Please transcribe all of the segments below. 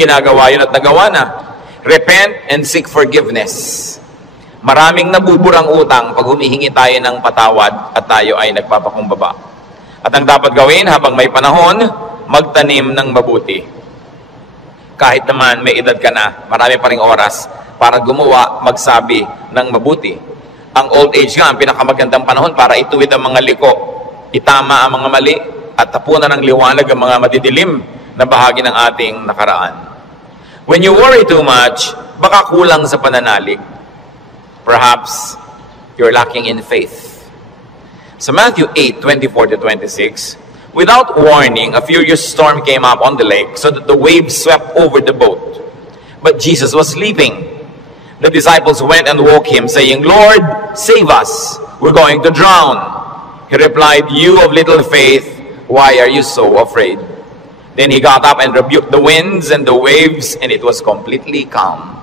ginagawa yun at nagawa na. Repent and seek forgiveness. Maraming nabuburang utang pag humihingi tayo ng patawad at tayo ay nagpapakumbaba. At ang dapat gawin habang may panahon, magtanim ng mabuti. Kahit naman may edad ka na, marami pa ring oras para gumawa, magsabi ng mabuti. Ang old age nga, ang pinakamagandang panahon para ituwid ang mga liko, itama ang mga mali, at tapunan ng liwanag ang mga madidilim na bahagi ng ating nakaraan. When you worry too much, baka kulang sa pananalig. Perhaps you're lacking in faith. Sa Matthew 8:24-26, without warning, a furious storm came up on the lake so that the waves swept over the boat. But Jesus was sleeping. The disciples went and woke him, saying, "Lord, save us. We're going to drown." He replied, "You of little faith, why are you so afraid?" Then he got up and rebuked the winds and the waves, and it was completely calm.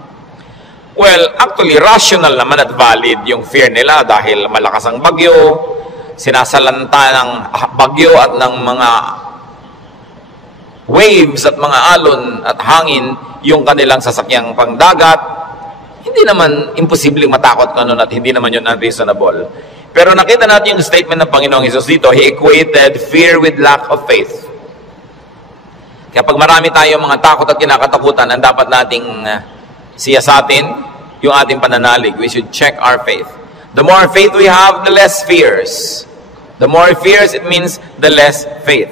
Well, actually, rational naman at valid yung fear nila dahil malakas ang bagyo, sinasalanta ng bagyo at ng mga waves at mga alon at hangin yung kanilang sasakyang pangdagat. Hindi naman imposibleng matakot ka nun at hindi naman yun unreasonable. Pero nakita natin yung statement ng Panginoong Hesus dito, He equated fear with lack of faith. Kaya pag marami tayong mga takot at kinakatakutan, ang dapat nating siyasatin yung ating pananalig. We should check our faith. The more faith we have, the less fears. The more fears, it means the less faith.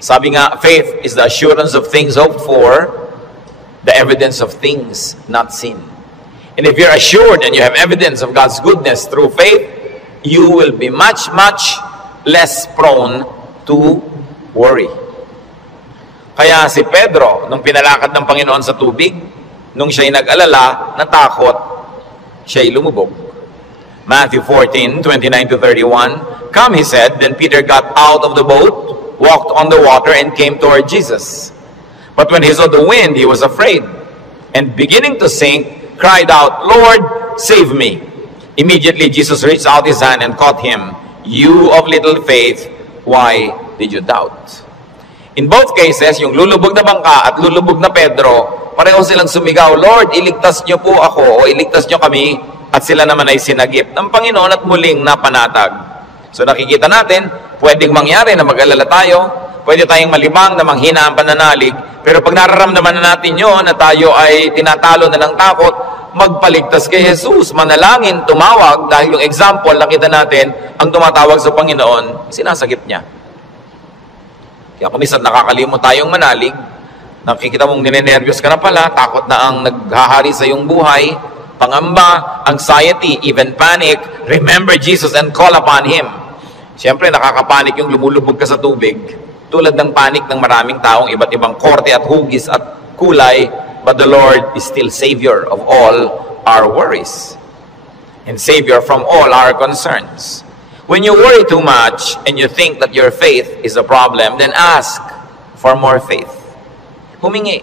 Sabi nga, faith is the assurance of things hoped for, the evidence of things not seen. And if you're assured and you have evidence of God's goodness through faith, you will be much, much less prone to worry. Kaya si Pedro, nung pinalakad ng Panginoon sa tubig, nung siya'y nag-alala, natakot, siya'y lumubog. Matthew 14:29-31, "Come," he said. Then Peter got out of the boat, walked on the water, and came toward Jesus. But when he saw the wind, he was afraid, and beginning to sink, cried out, "Lord, save me." Immediately Jesus reached out his hand and caught him. "You of little faith, why did you doubt?" In both cases, yung lulubog na bangka at lulubog na Pedro, pareho silang sumigaw, "Lord, iligtas niyo po ako," o "iligtas niyo kami," at sila naman ay sinagip ng Panginoon at muling napanatag. So nakikita natin, pwedeng mangyari na mag-alala tayo, pwede tayong malibang na manghina ang pananalig, pero pag nararamdaman na natin yun, na tayo ay tinatalo na ng takot, magpaligtas kay Jesus, manalangin, tumawag, dahil yung example, nakita natin, ang tumatawag sa Panginoon, sinasagip niya. Kaya kung minsan nakakalimot tayong manalig, nakikita mong ninenervyos ka na pala, takot na ang naghahari sa iyong buhay, pangamba, anxiety, even panic, remember Jesus and call upon Him. Siyempre, nakakapanik yung lumulubog ka sa tubig. Tulad ng panik ng maraming taong iba't ibang korte at hugis at kulay, but the Lord is still Savior of all our worries and Savior from all our concerns. When you worry too much and you think that your faith is a problem, then ask for more faith. Humingi.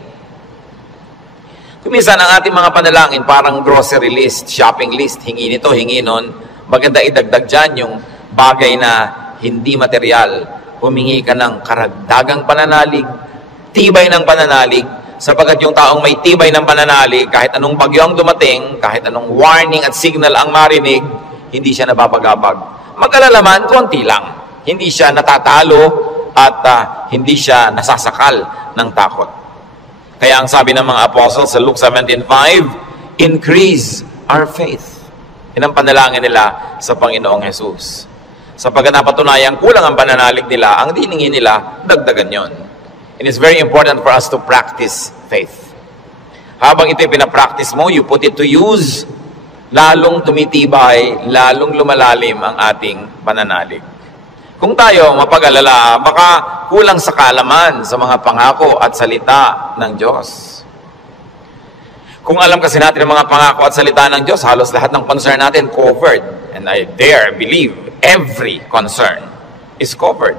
Kuminsan ang ating mga panalangin parang grocery list, shopping list, hingi nito, hingi nun. Maganda idagdag dyan yung bagay na hindi material. Humingi ka ng karagdagang pananalig, tibay ng pananalig, sapagkat yung taong may tibay ng pananalig, kahit anong bagyo ang dumating, kahit anong warning at signal ang marinig, hindi siya nababagabag. Mag-alala man, konti lang. Hindi siya natatalo at hindi siya nasasakal ng takot. Kaya ang sabi ng mga apostles sa Luke 17:5, increase our faith. Yan ang panalangin nila sa Panginoong Jesus. Sapagkat napatunayang kulang ang pananalig nila, ang diningi nila, dagdagan yon. And it's very important for us to practice faith. Habang ito'y pinapractice mo, you put it to use, lalong tumitibay, lalong lumalalim ang ating pananalig. Kung tayo mapag-alala, baka kulang sa kaalaman sa mga pangako at salita ng Diyos. Kung alam kasi natin ang mga pangako at salita ng Diyos, halos lahat ng concern natin covered. And I dare believe every concern is covered.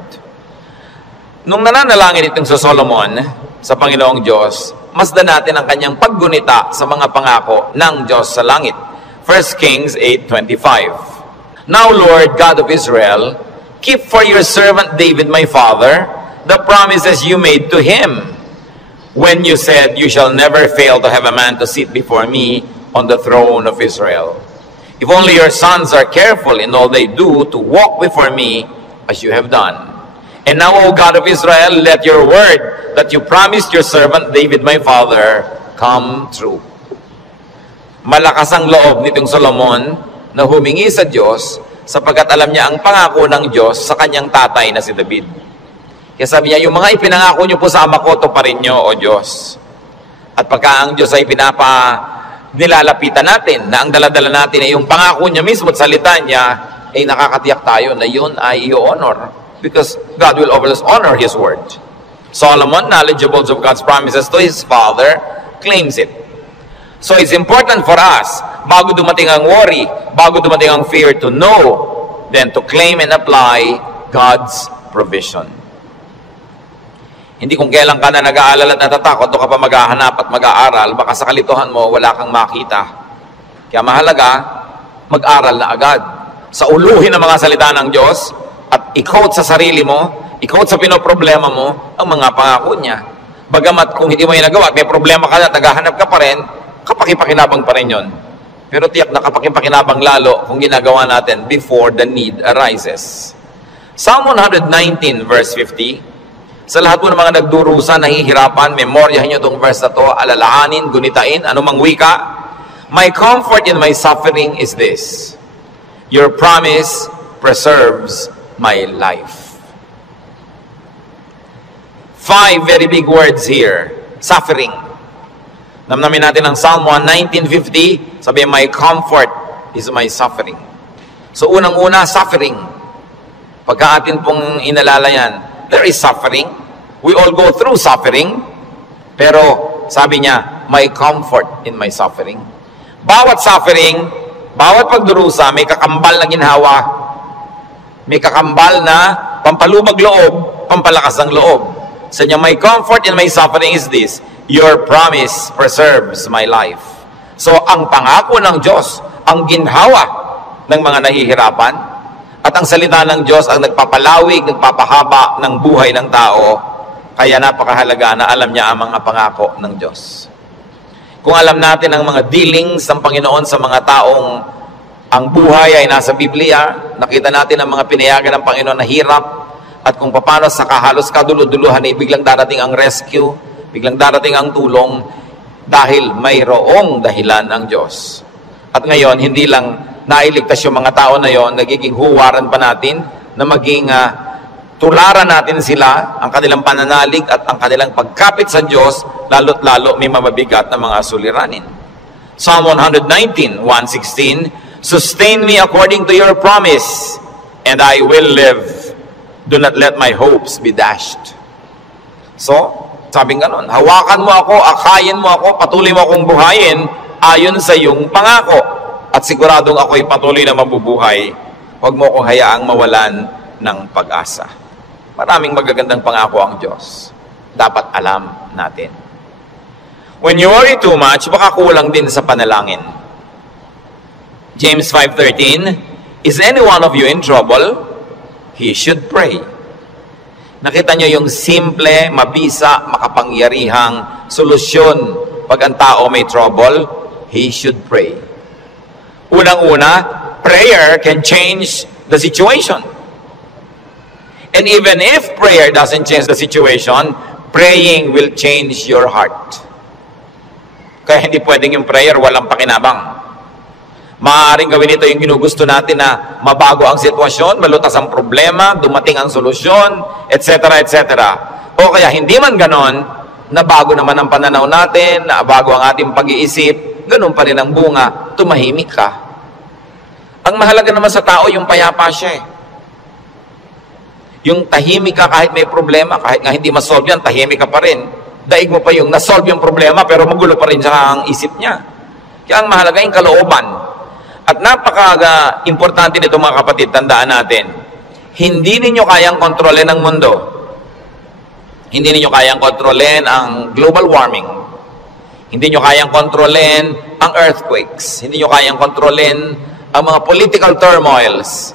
Nung nananalangin itong sa Solomon, sa Panginoong Diyos, masdan natin ang kanyang paggunita sa mga pangako ng Diyos sa langit. 1 Kings 8:25. Now, Lord, God of Israel, keep for your servant David, my father, the promises you made to him. when you said, you shall never fail to have a man to sit before me on the throne of Israel. If only your sons are careful in all they do to walk before me as you have done. And now, O God of Israel, let your word that you promised your servant David my father come true. Malakas ang loob nitong Solomon na humingi sa Diyos sapagkat alam niya ang pangako ng Diyos sa kanyang tatay na si David. Kaya sabi niya, yung mga ipinangako niyo po sa ama ko, tuparin niyo, O Diyos. At pagka ang Diyos ay nilalapitan natin, na ang daladala natin ay yung pangako niya mismo at salita niya, ay nakakatiyak tayo na yun ay i-honor. Because God will always honor His word. Solomon, knowledgeable of God's promises to his father, claims it. So it's important for us, bago dumating ang worry, bago dumating ang fear, to know, then to claim and apply God's provision. Hindi kung kailan ka na nag-aalala at natatakot o ka pa maghahanap at mag-aaral, baka sa kalituhan mo, wala kang makita. Kaya mahalaga, mag-aral na agad. Sa uluhin ng mga salita ng Diyos, at i-quote sa sarili mo, i-quote sa pinoproblema mo, ang mga pangako niya. Bagamat kung hindi mo yung nagawa at may problema ka na at naghahanap ka pa rin, kapakipakinabang pa rin yun. Pero tiyak na kapakipakinabang lalo kung ginagawa natin before the need arises. Psalm 119 verse 50, sa lahat po ng mga nagdurusa, nahihirapan, memoryahin nyo itong verse na to, alalahanin, gunitain, anumang wika. My comfort in my suffering is this: your promise preserves my life. 5 very big words here. Suffering. Namnamin natin ang Psalm 119:50, sabi, my comfort is my suffering. So unang-una, suffering. Pagka atin pong inalala yan, there is suffering. We all go through suffering. Pero sabi niya, my comfort in my suffering. Bawat suffering, bawat pagdurusa, may kakambal na ginhawa. May kakambal na pampalubag loob, pampalakas ng loob. Sa niya, my comfort in my suffering is this: your promise preserves my life. So, ang pangako ng Diyos, ang ginhawa ng mga nahihirapan, at ang salita ng Diyos ang nagpapalawig, nagpapahaba ng buhay ng tao. Kaya napakahalaga na alam niya ang mga pangako ng Diyos. Kung alam natin ang mga dealings ng Panginoon sa mga taong ang buhay ay nasa Biblia, nakita natin ang mga pinayagan ng Panginoon na hirap, at kung paano sa kahalos kaduluduluhan ay biglang darating ang rescue, biglang darating ang tulong, dahil mayroong dahilan ang Diyos. At ngayon, hindi lang nailigtas yung mga tao na yon, nagiging huwaran pa natin na maging tularan natin sila, ang kanilang pananalig at ang kanilang pagkapit sa Diyos, lalo't lalo may mabibigat na mga suliranin. Psalm 119, 116, sustain me according to your promise, and I will live. Do not let my hopes be dashed. So, sabi nga nun, hawakan mo ako, akayin mo ako, patuloy mo akong buhayin ayon sa iyong pangako. At siguradong ako'y patuloy na mabubuhay. Huwag mo akong hayaang mawalan ng pag-asa. Maraming magagandang pangako ang Diyos. Dapat alam natin. When you worry too much, baka kulang din sa panalangin. James 5:13, is any one of you in trouble? He should pray. Nakita nyo yung simple, mabisa, makapangyarihang solusyon pag ang tao may trouble? He should pray. Unang-una, prayer can change the situation. And even if prayer doesn't change the situation, praying will change your heart. Kaya hindi pwedeng yung prayer walang pakinabang. Maaaring gawin ito yung ginugusto natin na mabago ang sitwasyon, malutas ang problema, dumating ang solusyon, etc., etc. O kaya hindi man ganon, na bago naman ang pananaw natin, na bago ang ating pag-iisip, ganon pa rin ang bunga, tumahimik ka. Ang mahalaga naman sa tao, yung payapa siya eh. Yung tahimik ka kahit may problema, kahit nga hindi masolve yan, tahimik ka pa rin. Daig mo pa yung nasolve yung problema, pero magulo pa rin siya ang isip niya. Kaya ang mahalaga yung kalooban. At napaka-importante nito mga kapatid, tandaan natin, hindi ninyo kayang kontrolin ang mundo. Hindi ninyo kayang kontrolin ang global warming. Hindi nyo kayang kontrolin ang earthquakes. Hindi nyo kayang kontrolin ang mga political turmoils.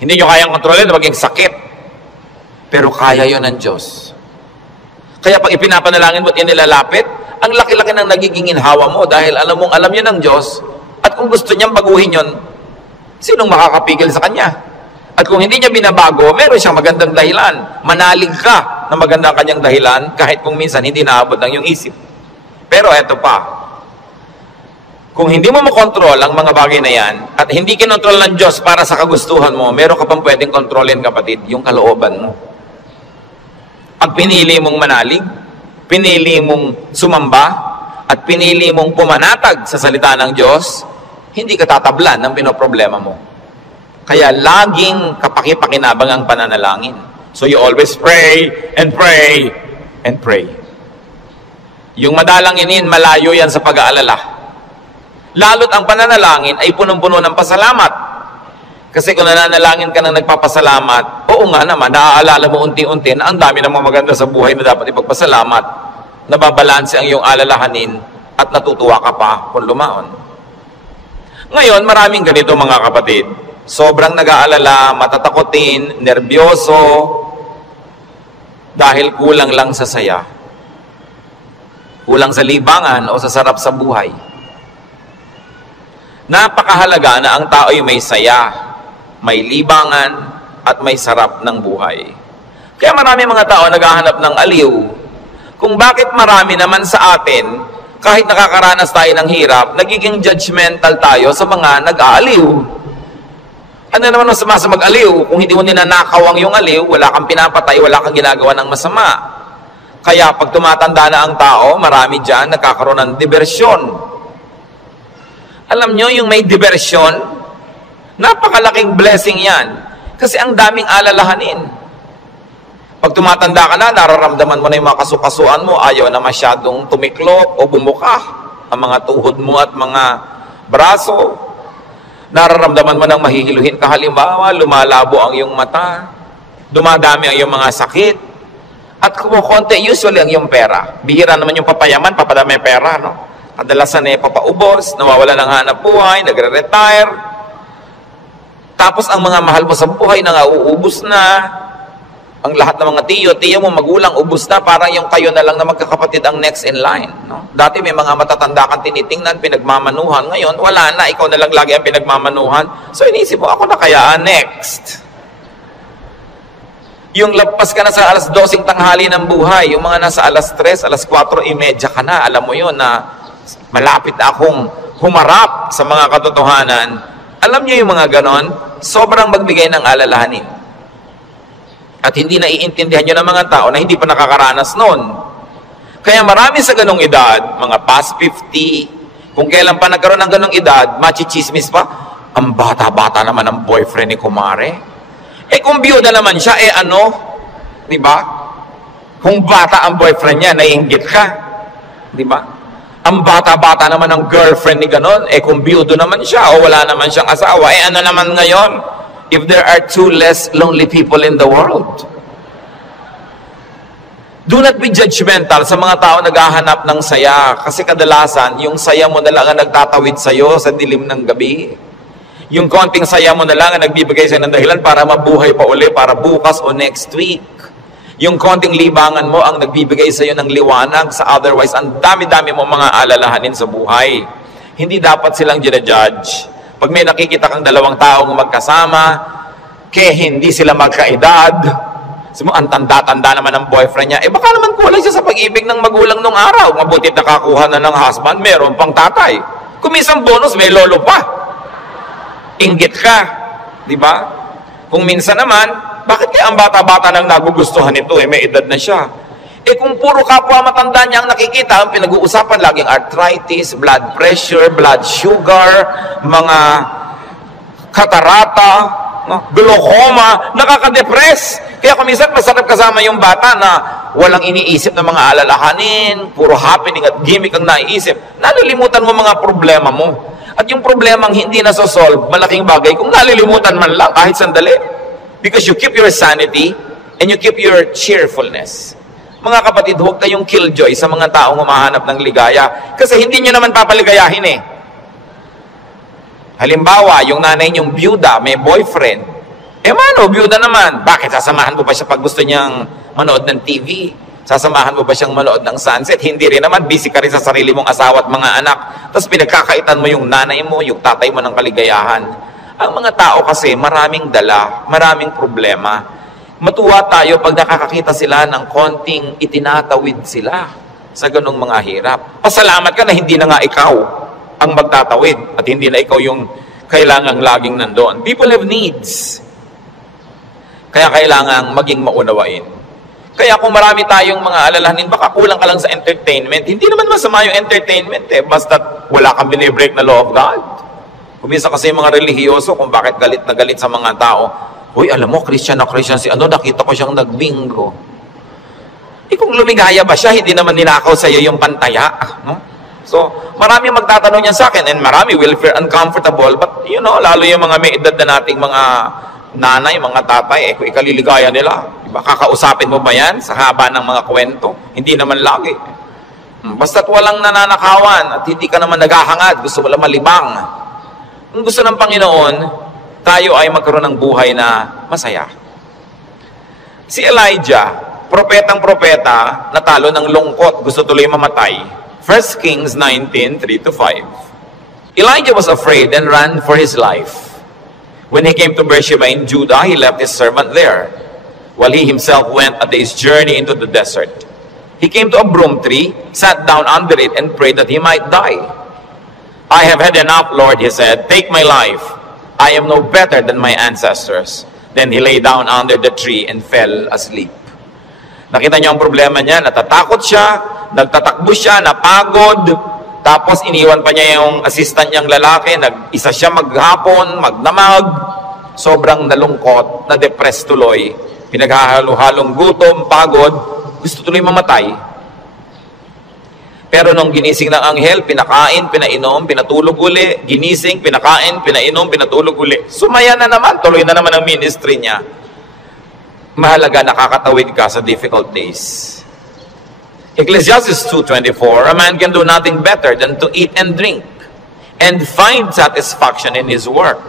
Hindi nyo kayang kontrolin na maging sakit. Pero kaya yon ng Diyos. Kaya pag ipinapanalangin mo at inilalapit, ang laki-laki ng nagiging inhawa mo dahil alam mong alam yun ng Diyos. At kung gusto niyang baguhin yun, sinong makakapigil sa Kanya? At kung hindi niya binabago, meron siyang magandang dahilan. Manalig ka na maganda ang kanyang dahilan kahit kung minsan hindi naabot ng iyong isip. Pero eto pa, kung hindi mo makontrol ang mga bagay na yan at hindi kinontrol ng Diyos para sa kagustuhan mo, meron ka pang pwedeng kontrolin, kapatid, yung kalooban mo. Pag pinili mong manalig, pinili mong sumamba, at pinili mong pumanatag sa salita ng Diyos, hindi ka tatablan ng pinoproblema mo. Kaya laging kapaki-pakinabang ang pananalangin. So you always pray and pray and pray. Yung madalanginin, malayo yan sa pag-aalala. Lalo't ang pananalangin ay punong-puno ng pasalamat. Kasi kung nananalangin ka ng nagpapasalamat, oo nga naman, naaalala mo unti-unti na ang dami ng mga maganda sa buhay na dapat ipagpasalamat. Nababalanse ang iyong alalahanin at natutuwa ka pa kung lumaon. Ngayon, maraming ganito mga kapatid. Sobrang nag-aalala, matatakotin, nerbyoso, dahil kulang lang sa saya. Kulang sa libangan o sa sarap sa buhay. Napakahalaga na ang tao ay may saya, may libangan, at may sarap ng buhay. Kaya marami mga tao naghahanap ng aliw. Kung bakit marami naman sa atin, kahit nakakaranas tayo ng hirap, nagiging judgmental tayo sa mga nag-aaliw. Ano naman ang sama sa mag-aliw? Kung hindi mo ninanakaw ang yung aliw, wala kang pinapatay, wala kang ginagawa ng masama. Kaya pag tumatanda na ang tao, marami dyan nagkakaroon ng diversyon. Alam nyo, yung may diversyon, napakalaking blessing yan. Kasi ang daming alalahanin. Pag tumatanda ka na, nararamdaman mo na yung mga kasukasuan mo, ayaw na masyadong tumiklop o bumuka ang mga tuhod mo at mga braso. Nararamdaman mo nang mahihiluhin ka, halimbawa, lumalabo ang iyong mata, dumadami ang iyong mga sakit, at kumukonti, usually ang iyong pera. Bihira naman yung papayaman, papadami pera, no? Kadalasan ay papaubos, nawawala ng hanap buhay, nagre-retire. Tapos ang mga mahal mo sa buhay na uubos na. Ang lahat ng mga tiyo mo, magulang, ubos na. Parang yung kayo na lang na magkakapatid ang next in line. No? Dati may mga matatanda kang tinitingnan, pinagmamanuhan. Ngayon, wala na. Ikaw na lang lagi ang pinagmamanuhan. So inisip mo, ako na kaya next. Yung lampas ka na sa alas 12 tanghali ng buhay, yung mga nasa alas 3, alas 4:30 ka na, alam mo yun na malapit na akong humarap sa mga katotohanan. Alam niyo yung mga ganon, sobrang magbigay ng alalahanin. At hindi naiintindihan nyo ng mga tao na hindi pa nakakaranas noon. Kaya marami sa ganong edad, mga past 50, kung kailan pa nagkaroon ng ganong edad, machichismis pa, ang bata-bata naman ang boyfriend ni kumare. Eh kung biyuda naman siya, diba? Kung bata ang boyfriend niya, naiinggit ka. Diba? Ang bata-bata naman ang girlfriend ni ganon, kung biyudo naman siya o wala naman siyang asawa, ano naman ngayon? If there are 2 less lonely people in the world. Do not be judgmental sa mga tao naghahanap ng saya. Kasi kadalasan, yung saya mo na lang ang nagtatawid sa'yo sa dilim ng gabi. Yung konting saya mo na lang ang nagbibigay sa'yo ng dahilan para mabuhay pa uli, para bukas o next week. Yung konting libangan mo ang nagbibigay sa'yo ng liwanag sa otherwise ang dami-dami mo mga alalahanin sa buhay. Hindi dapat silang ginajudge. Pag may nakikita kang dalawang taong magkasama, hindi sila magkaedad, ang tanda-tanda naman ng boyfriend niya, baka naman kulang siya sa pag-ibig ng magulang nung araw. Mabutit nakakuha na ng husband, meron pang tatay. Kung minsan bonus, may lolo pa. Inggit ka. Diba? Kung minsan naman, bakit kaya ang bata-bata nang nagugustuhan ito, may edad na siya? Kung puro kapwa matanda niya ang nakikita, ang pinag-uusapan laging arthritis, blood pressure, blood sugar, mga katarata, glaucoma, nakaka-depress. Kaya kung minsan masarap kasama yung bata na walang iniisip ng mga alalahanin, puro happening at gimmick ang naiisip, nalilimutan mo mga problema mo. At yung problemang hindi nasosolve, malaking bagay, kung nalilimutan man lang kahit sandali. Because you keep your sanity and you keep your cheerfulness. Mga kapatid, huwag kayong killjoy sa mga taong humahanap ng ligaya. Kasi hindi nyo naman papaligayahin Halimbawa, yung nanay nyong byuda, may boyfriend. Mano, byuda naman. Bakit sasamahan mo pa siya pag gusto niyang manood ng TV? Sasamahan mo ba siyang manood ng sunset? Hindi rin naman. Busy ka rin sa sarili mong asawa at mga anak. Tapos pinagkakaitan mo yung nanay mo, yung tatay mo ng kaligayahan. Ang mga tao kasi maraming dala, maraming problema. Matuwa tayo pag nakakakita sila ng konting itinatawid sila sa ganong mga hirap. Pasalamat ka na hindi na nga ikaw ang magtatawid at hindi na ikaw yung kailangang laging nandoon. People have needs. Kaya kailangang maging maunawain. Kaya kung marami tayong mga alalahanin, baka kulang ka lang sa entertainment. Hindi naman masama yung entertainment basta wala kang binibreak na law of God. Kumisa kasi yung mga relihiyoso kung bakit galit na galit sa mga tao. Uy, alam mo, Christian na Christian si ano, nakita ko siyang nagbingo. Kung lumigaya ba siya, hindi naman ninakaw sa iyo yung pantaya. No? So, marami magtatanong yan sa akin and marami will feel uncomfortable. But, lalo yung mga may edad na nating mga nanay, mga tatay, kung ikaliligaya nila, diba, kakausapin mo ba yan sa haba ng mga kwento? Hindi naman lagi. Basta't walang nananakawan at hindi ka naman naghahangad, gusto mo lang malibang. Kung gusto ng Panginoon, tayo ay magkaroon ng buhay na masaya. Si Elijah, propetang-propeta, natalo ng lungkot, gusto tuloy mamatay. 1 Kings 19:3-5. Elijah was afraid and ran for his life. When he came to Beersheba in Judah, he left his servant there, while he himself went a day's journey into the desert. He came to a broom tree, sat down under it, and prayed that he might die. I have had enough, Lord, he said. Take my life. I am no better than my ancestors. Then he lay down under the tree and fell asleep. Nakita niyo ang problema niya, natatakot siya, nagtatakbo siya, napagod, tapos iniwan pa niya yung assistant niyang lalaki, nag-isa siya maghapon, magdamag, sobrang nalungkot, na-depressed tuloy, pinaghahalo-halong gutom, pagod, gusto tuloy mamatay. Pero nung ginising ng anghel, pinakain, pinainom, pinatulog uli, ginising, pinakain, pinainom, pinatulog uli. Sumaya na naman, tuloy na naman ang ministry niya. Mahalaga, nakakatawid ka sa difficult days. Ecclesiastes 2:24, a man can do nothing better than to eat and drink and find satisfaction in his work.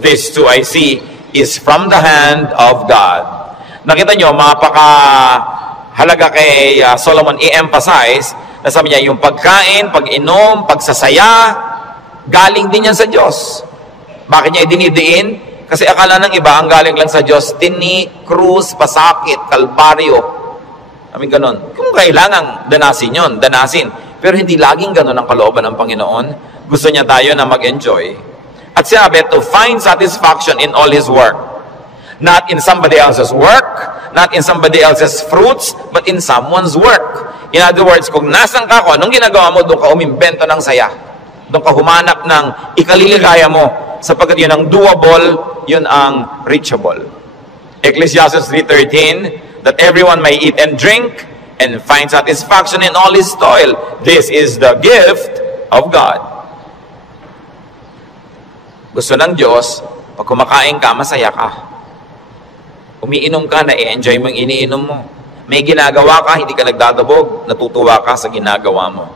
This too I see is from the hand of God. Nakita nyo, mapaka-halaga kay Solomon i-emphasize na sabi niya, yung pagkain, pag-inom, pagsasaya, galing din yan sa Diyos. Bakit niya idinidiin? Kasi akala ng iba, ang galing lang sa Diyos, tinik, krus, pasakit, kalbaryo. Ganon. Kung kailangang danasin yun, danasin. Pero hindi laging ganon ang kalooban ng Panginoon. Gusto niya tayo na mag-enjoy. At sabi, to find satisfaction in all His work. Not in somebody else's work, not in somebody else's fruits, but in someone's work. In other words, kung nasan ka, anong ginagawa mo, doon ka umimbento ng saya. Doon ka humanap ng ikaliligaya mo, sapagkat yun ang doable, yun ang reachable. Ecclesiastes 3:13, that everyone may eat and drink and find satisfaction in all his toil. This is the gift of God. Gusto ng Diyos, pag kumakain ka, masaya ka. Umiinom ka, na-enjoy mo yung iniinom mo. May ginagawa ka, hindi ka nagdadabog, natutuwa ka sa ginagawa mo.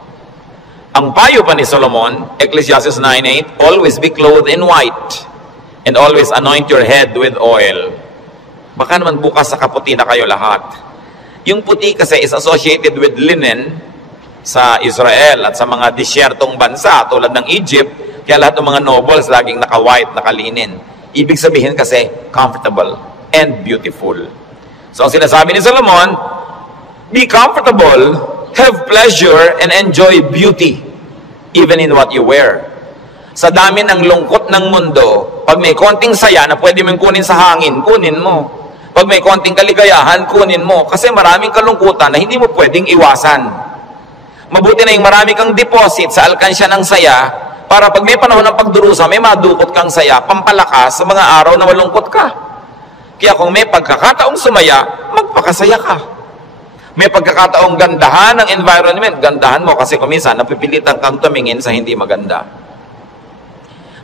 Ang payo pa ni Solomon, Ecclesiastes 9:8, always be clothed in white and always anoint your head with oil. Baka naman bukas sa kaputi na kayo lahat. Yung puti kasi is associated with linen sa Israel at sa mga disyertong bansa tulad ng Egypt, kaya lahat ng mga nobles laging naka-white, naka-linen. Ibig sabihin kasi comfortable and beautiful. So ang sinasabi ni Solomon, be comfortable, have pleasure, and enjoy beauty even in what you wear. Sa dami ng lungkot ng mundo, pag may konting saya na pwede mong kunin sa hangin, kunin mo. Pag may konting kaligayahan, kunin mo. Kasi maraming kalungkutan na hindi mo pwedeng iwasan. Mabuti na yung marami kang deposit sa alkansya ng saya para pag may panahon ng pagdurusa, may madukot kang saya, pampalakas sa mga araw na malungkot ka. Kaya kung may pagkakataong sumaya, magpakasaya ka. May pagkakataong gandahan ng environment, gandahan mo kasi kuminsan napipilitan kang tumingin sa hindi maganda.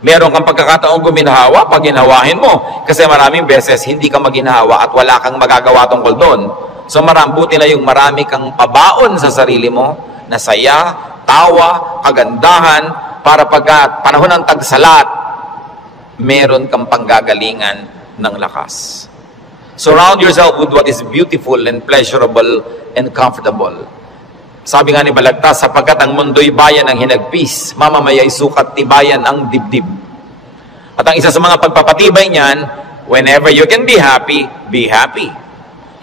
Meron kang pagkakataong guminhawa, pag ginawahin mo. Kasi maraming beses, hindi ka maginhawa at wala kang magagawa tungkol doon. So marambuti na yung marami kang pabaon sa sarili mo, na saya, tawa, kagandahan, para pagka panahon ng tagsalat, meron kang panggagalingan ng lakas. Surround yourself with what is beautiful and pleasurable and comfortable. Sabi nga ni Balagtas, sapagkat ang mundo'y bayan ng hinagpis, mamamaya'y sukat tibayan ang dibdib. At ang isa sa mga pagpapatibay niyan, whenever you can be happy, be happy.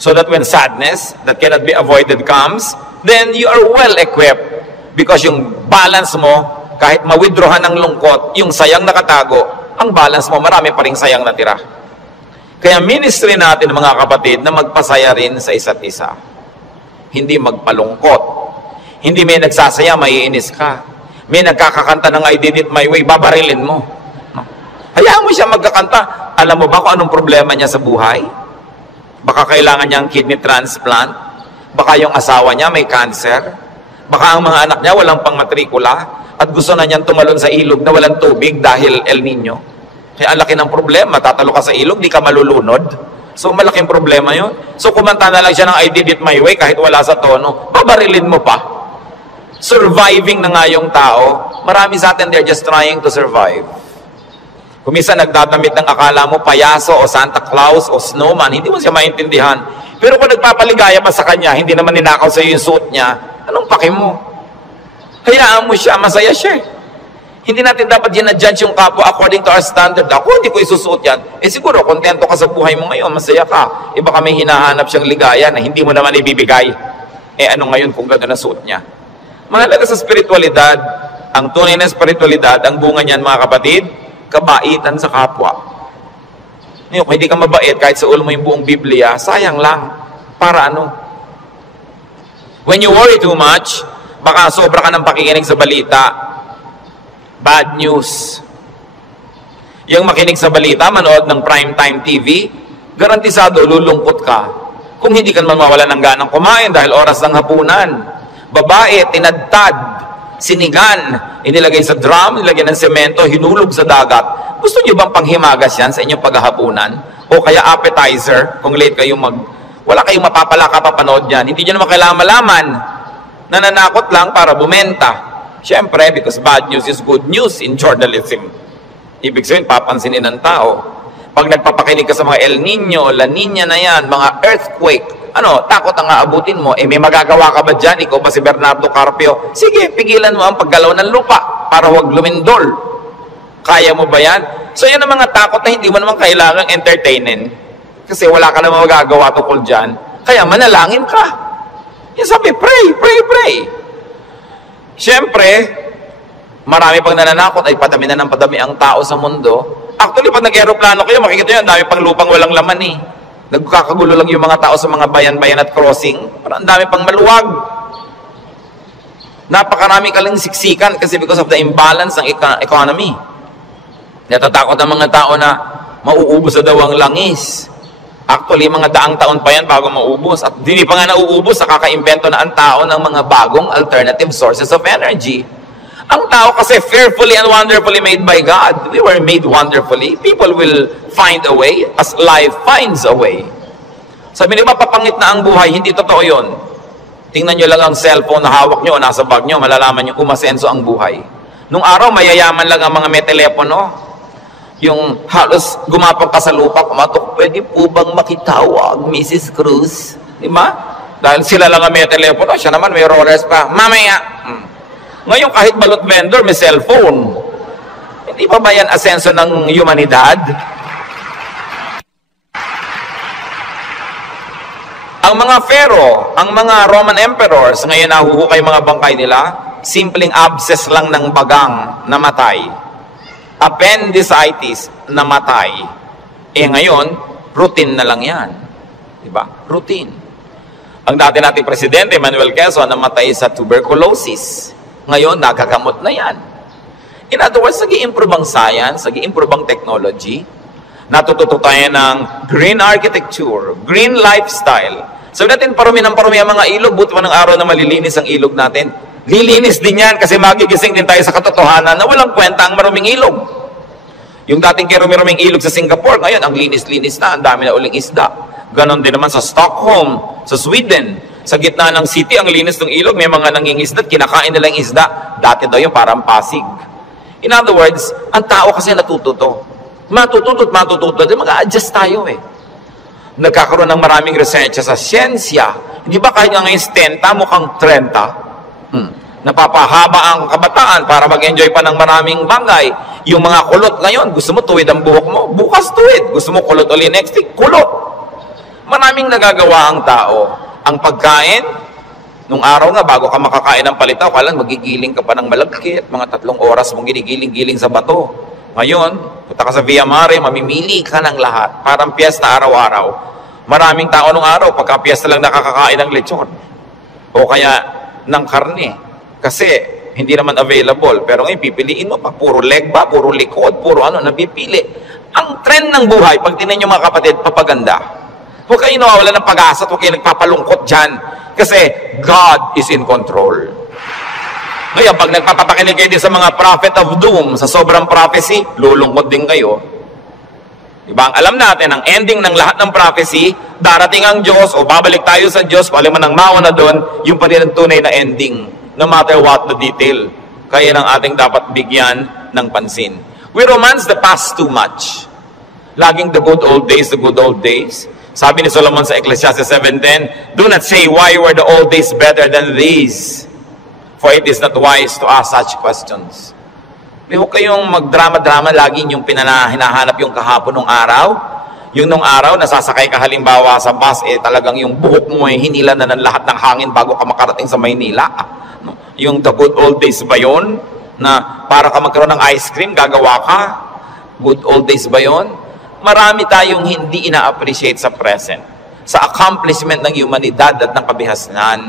So that when sadness that cannot be avoided comes, then you are well equipped. Because yung balance mo, kahit ma-withdrawhan ng lungkot, yung sayang nakatago, ang balance mo, marami pa ring sayang natira. Kaya ministry natin, mga kapatid, na magpasaya rin sa isa't isa. Hindi magpalungkot. Hindi may nagsasaya, maiinis ka. May nagkakakanta ng I did it my way, babarilin mo. Hayaan mo siya magkakanta. Alam mo ba kung anong problema niya sa buhay? Baka kailangan niya ang kidney transplant. Baka yung asawa niya may cancer. Baka ang mga anak niya walang pangmatrikula. At gusto na niyang tumalon sa ilog na walang tubig dahil El Nino. Kaya ang laki ng problema. Tatalo ka sa ilog, di ka malulunod. So malaking problema yun. So kumanta na lang siya ng I did it my way kahit wala sa tono. Babarilin mo pa. Surviving na nga yung tao. Marami sa atin, they're just trying to survive. Kung minsan nagdadamit ng akala mo payaso o Santa Claus o snowman, hindi mo siya maintindihan. Pero kung nagpapaligaya pa sa kanya, hindi naman ninakaw sa iyo yung suit niya, anong pake mo? Hayaan mo siya, masaya siya. Hindi natin dapat ginadjudge yung kapwa according to our standard. Ako, hindi ko isusuot yan. Eh siguro, kontento ka sa buhay mo ngayon, masaya ka. Eh baka may hinahanap siyang ligaya na hindi mo naman ibibigay. Eh ano ngayon kung gano'n na suot niya? Mahalaga sa spiritualidad, ang tunay na spiritualidad, ang bunga niyan mga kapatid, kabaitan sa kapwa. Ngayon, kung hindi ka mabait, kahit sa ulo mo yung buong Biblia, sayang lang. Para ano? When you worry too much, baka sobra ka ng pakikinig sa balita. Bad news. Yung makinig sa balita, manood ng primetime TV, garantisado, lulungkot ka. Kung hindi ka naman mawala ng ganang kumain dahil oras ng hapunan. Babae, tinadtad, sinigan, inilagay sa drum, nilagay ng semento, hinulog sa dagat. Gusto niyo bang panghimagas yan sa inyong paghahapunan? O kaya appetizer, kung late kayo wala kayong mapapala kapapanood yan. Hindi niyo naman kailangan malaman. Nananakot lang para bumenta. Siyempre, because bad news is good news in journalism. Ibig sabihin, papansinin ng tao. Pag nagpapakinig ka sa mga El Nino, La Nina na yan, mga earthquake, takot ang aabutin mo. Eh, may magagawa ka ba dyan? Ikaw ba si Bernardo Carpio? Sige, pigilan mo ang paggalaw ng lupa para huwag lumindol. Kaya mo ba yan? So, yan ang mga takot na hindi mo naman kailangang entertainin. Kasi wala ka naman magagawa tungkol dyan. Kaya manalangin ka. Yan sabi, pray, pray, pray. Siyempre, marami pang nananakot ay padami na ng padami ang tao sa mundo. Actually, pag nag-aeroplano kayo, makikita nyo, ang dami pang lupang walang laman eh. Nagkakagulo lang yung mga tao sa mga bayan-bayan at crossing. Parang ang dami pang maluwag. Napakarami ka lang siksikan kasi because of the imbalance ng economy. Natatakot ang mga tao na mauubos na daw ang langis. Actually, mga daang taon pa yan bago maubos. At hindi pa nga nauubos, nakaka-invento na ang tao ng mga bagong alternative sources of energy. Ang tao kasi fearfully and wonderfully made by God. We were made wonderfully. People will find a way as life finds a way. Sabi niyo, mapapangit na ang buhay. Hindi totoo yun. Tingnan nyo lang ang cellphone na hawak nyo o nasa bag nyo, malalaman nyo kung masenso ang buhay. Nung araw, mayayaman lang ang mga may telepono. Yung halos gumapang ka sa lupa, kumatok, pwede po bang makitawag, Mrs. Cruz? Di ba? Dahil sila lang ang may telepono, siya naman may rollers pa. Mamaya! Ngayon, kahit balot vendor, may cellphone. Hindi pa ba yan asenso ng humanidad? Ang mga pharaoh, ang mga Roman emperors, ngayon nahuhukay mga bangkay nila, simpleng abscess lang ng bagang namatay. Appendicitis, namatay. Eh ngayon, routine na lang yan. Diba? Routine. Ang dati nating presidente, Manuel Quezon, namatay sa tuberculosis. Ngayon, nagagamot na yan. In other words, nag-i-improve ang science, nag-i-improve ang technology, natututo tayo ng green architecture, green lifestyle. Sabi natin, parumi ng parumi ang mga ilog, buti pa ng araw na malilinis ang ilog natin. Lilinis din yan kasi magigising din tayo sa katotohanan na walang kwenta ang maruming ilog. Yung dating kirumi-ruming ilog sa Singapore, ngayon ang linis-linis na, ang dami na uling isda. Ganon din naman sa Stockholm, sa Sweden. Sa gitna ng city, ang linis ng ilog, may mga nangingisda, kinakain nilang isda. Dati daw yung parang Pasig. In other words, ang tao kasi natututo. Matututo, mag-a-adjust tayo eh. Nagkakaroon ng maraming research sa siyensya. Hindi ba kahit nga ngayon 70, mukhang 30? Napapahaba ang kabataan para mag-enjoy pa ng maraming bagay. Yung mga kulot ngayon, gusto mo tuwid ang buhok mo, bukas tuwid. Gusto mo kulot ulit next week, kulot. Maraming nagagawa ang tao. Ang pagkain, nung araw nga, bago ka makakain ng palitaw, kailan magigiling ka pa ng malagkit, mga 3 oras mong ginigiling-giling sa bato. Ngayon, punta ka sa Via Mare, mamimili ka ng lahat. Parang piyesta araw-araw. Maraming tao nung araw, pagka piyesta lang nakakakain ng lechon. O kaya ng karne. Kasi hindi naman available. Pero ngayon, pipiliin mo pa. Puro leg ba, puro likod, puro nabipili. Ang trend ng buhay, pag tinan nyo mga kapatid, papaganda. Huwag kayo nawawala ng pag-asa at huwag kayo nagpapalungkot dyan. Kasi God is in control. Ngayon, pag nagpapapakinig kayo din sa mga prophet of doom, sa sobrang prophecy, lulungkot din kayo. Diba? Ang alam natin, ang ending ng lahat ng prophecy, darating ang Diyos o babalik tayo sa Diyos, kung alam mo nang mauna doon, yung pa rin ang tunay na ending. No matter what the detail. Kaya ng ating dapat bigyan ng pansin. We romance the past too much. Laging the good old days, the good old days. Sabi ni Solomon sa Ecclesiastes 7:10, do not say, why were the old days better than these? For it is not wise to ask such questions. Huwag kayong magdrama-drama lagi yung hinahanap yung kahapon ng araw. Yung nung araw, nasasakay ka halimbawa sa bus, talagang yung buhok mo hinila na ng lahat ng hangin bago ka makarating sa Maynila. Yung the good old days ba yun? Na para ka magkaroon ng ice cream, gagawa ka? Good old days ba yun? Marami tayong hindi ina-appreciate sa present. Sa accomplishment ng humanidad at ng kabihasnan.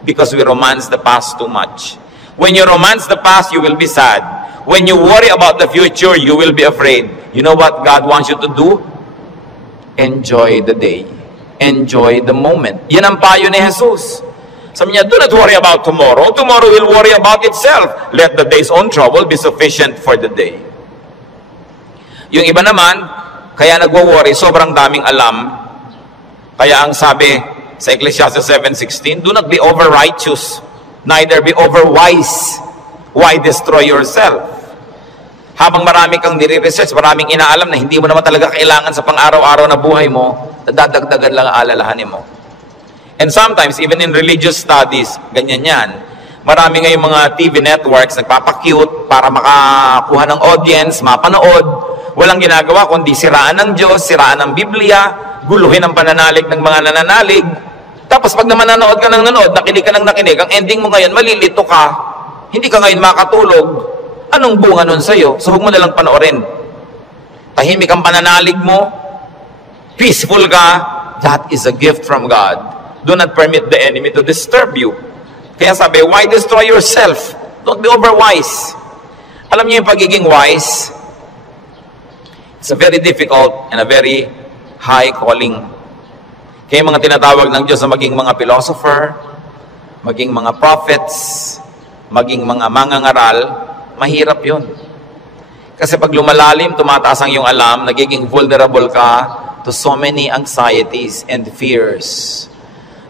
Because we romance the past too much. When you romance the past, you will be sad. When you worry about the future, you will be afraid. You know what God wants you to do? Enjoy the day. Enjoy the moment. Yan ang payo ni Jesus. Sabi niya, do not worry about tomorrow. Tomorrow will worry about itself. Let the day's own trouble be sufficient for the day. Yung iba naman, kaya nagwo-worry, sobrang daming alam. Kaya ang sabi sa Ecclesiastes 7:16, do not be over-righteous, neither be over-wise. Why destroy yourself? Habang marami kang nire-research, maraming inaalam na hindi mo naman talaga kailangan sa pang-araw-araw na buhay mo, dadagdagan lang ang alalahanin mo. And sometimes, even in religious studies, ganyan yan. Marami ngayong mga TV networks nagpapakute para makakuha ng audience, mapanood. Walang ginagawa kundi siraan ng Diyos, siraan ng Biblia, guluhin ang pananalig ng mga nananalig. Tapos pag naman nanood ka ng nanood, nakinig ka ng nakinig, ang ending mo ngayon, malilito ka. Hindi ka ngayon makatulog. Anong bunga nun sa'yo? So huwag mo nalang panoorin. Tahimik ang pananalig mo, peaceful ka, that is a gift from God. Do not permit the enemy to disturb you. Kaya sabi, why destroy yourself? Don't be overwise. Alam niyo yung pagiging wise, it's a very difficult and a very high calling. Kaya mga tinatawag ng Diyos na maging mga philosopher, maging mga prophets, maging mga mangangaral, mahirap yun. Kasi pag lumalalim, tumataas ang iyong alam, nagiging vulnerable ka to so many anxieties and fears.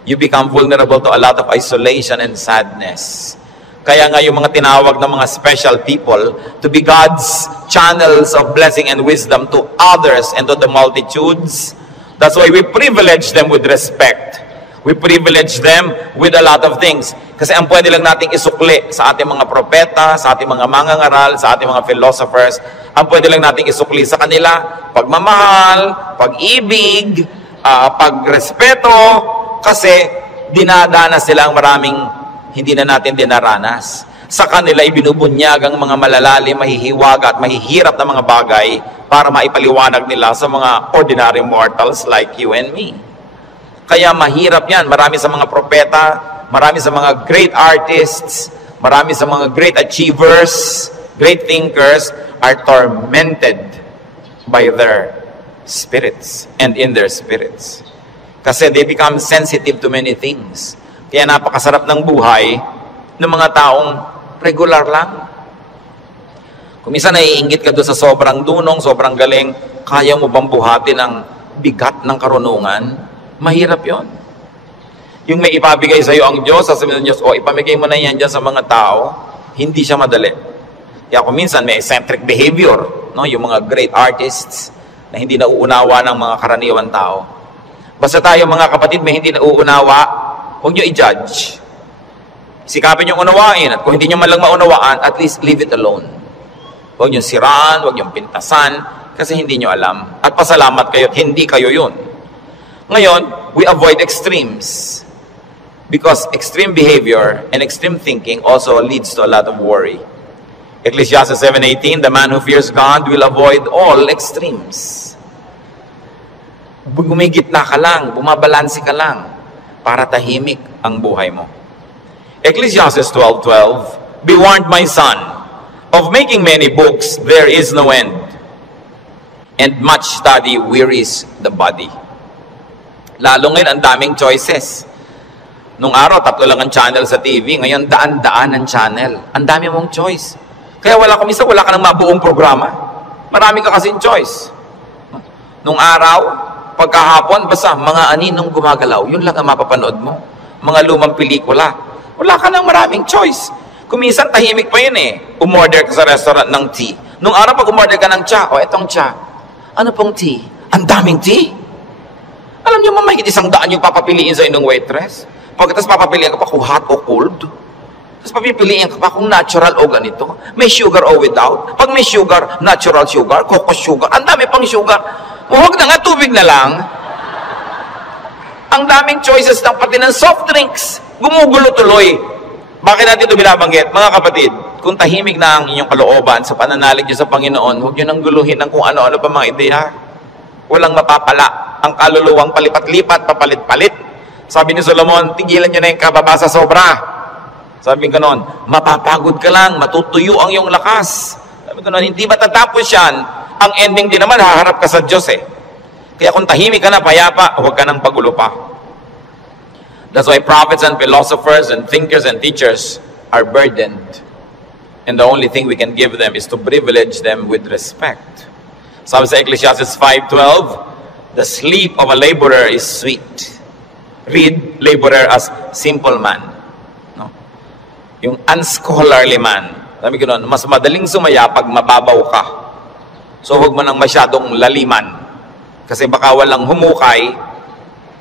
You become vulnerable to a lot of isolation and sadness. Kaya nga yung mga tinawag ng mga special people to be God's channels of blessing and wisdom to others and to the multitudes. That's why we privilege them with respect. We privilege them with a lot of things. Kasi ang pwede lang nating isukli sa ating mga propeta, sa ating mga mangangaral, sa ating mga philosophers, ang pwede lang nating isukli sa kanila, pagmamahal, pag-ibig, pagrespeto, kasi dinadanas sila ang maraming hindi na natin dinaranas. Sa kanila ibinubunyag ang mga malalalim, mahihiwag at mahihirap na mga bagay para maipaliwanag nila sa mga ordinary mortals like you and me. Kaya mahirap yan. Marami sa mga propeta, marami sa mga great artists, marami sa mga great achievers, great thinkers are tormented by their spirits and in their spirits. Kasi they become sensitive to many things. Kaya napakasarap ng buhay ng mga taong regular lang. Kung minsan naiinggit ka doon sa sobrang dunong, sobrang galing, kaya mo bang buhatin ang bigat ng karunungan? Mahirap yon. Yung may ipabigay sa iyo ang Diyos, sasabihin ng Diyos, ipamigay mo na yan dyan sa mga tao, hindi siya madali. Kaya kung minsan may eccentric behavior, no? Yung mga great artists na hindi nauunawa ng mga karaniwan tao. Basta tayo mga kapatid may hindi nauunawa, huwag nyo i-judge. Sikapin nyo unawain, at kung hindi nyo man lang maunawaan, at least leave it alone. Huwag nyo siraan, huwag nyo pintasan, kasi hindi nyo alam. At pasalamat kayo, hindi kayo yun. Ngayon, we avoid extremes. Because extreme behavior and extreme thinking also leads to a lot of worry. Ecclesiastes 7:18, the man who fears God will avoid all extremes. Gumigitna ka lang, bumabalansi ka lang, para tahimik ang buhay mo. Ecclesiastes 12:12, be warned, my son, of making many books there is no end, and much study wearies the body. Lalo ngayon, ang daming choices. Nung araw, 3 lang ang channel sa TV. Ngayon, daan-daan ang channel. Ang dami mong choice. Kaya wala ka nang mabuong programa. Marami ka kasing choice. Nung araw, pagkahapon, basta mga aninong gumagalaw, yun lang ang mapapanood mo. Mga lumang pelikula. Wala ka nang maraming choice. Kuminsan, tahimik pa yun eh. Umorder ka sa restaurant ng tea. Nung araw, pag umorder ka ng cha, etong cha. Ano pong tea? Ang daming tea. Alam niyo, mahigit 100 yung papapiliin sa inyong waitress. Pagkatapos papapiliin ka pa kung hot o cold. Tapos papipiliin ka pa kung natural o ganito. May sugar o without. Pag may sugar, natural sugar, coco sugar. Ang dami pang sugar. Huwag na nga, tubig na lang. Ang daming choices ng pati ng soft drinks. Gumugulo tuloy. Bakit natin ito binabanggit? Mga kapatid, kung tahimik na ang inyong kalooban sa pananalig niyo sa Panginoon, huwag niyo nang guluhin ng kung ano-ano pa mga ideya. Walang mapapala. Ang kaluluwang palipat-lipat, papalit-palit. Sabi ni Solomon, tigilan niyo na yung kababasa sobra. Sabi ko noon, mapapagod ka lang, matutuyo ang iyong lakas. Sabi ko noon, hindi matatapos yan. Ang ending din naman, haharap ka sa Diyos eh. Kaya kung tahimik ka na, payapa, huwag ka nang pagulo pa. That's why prophets and philosophers and thinkers and teachers are burdened. And the only thing we can give them is to privilege them with respect. Sabi sa Ecclesiastes 5:12, the sleep of a laborer is sweet. Read laborer as simple man. No? Yung unscholarly man. Sabi ko noon, mas madaling sumaya pag mababaw ka. So huwag mo nang masyadong laliman. Kasi baka walang humukay,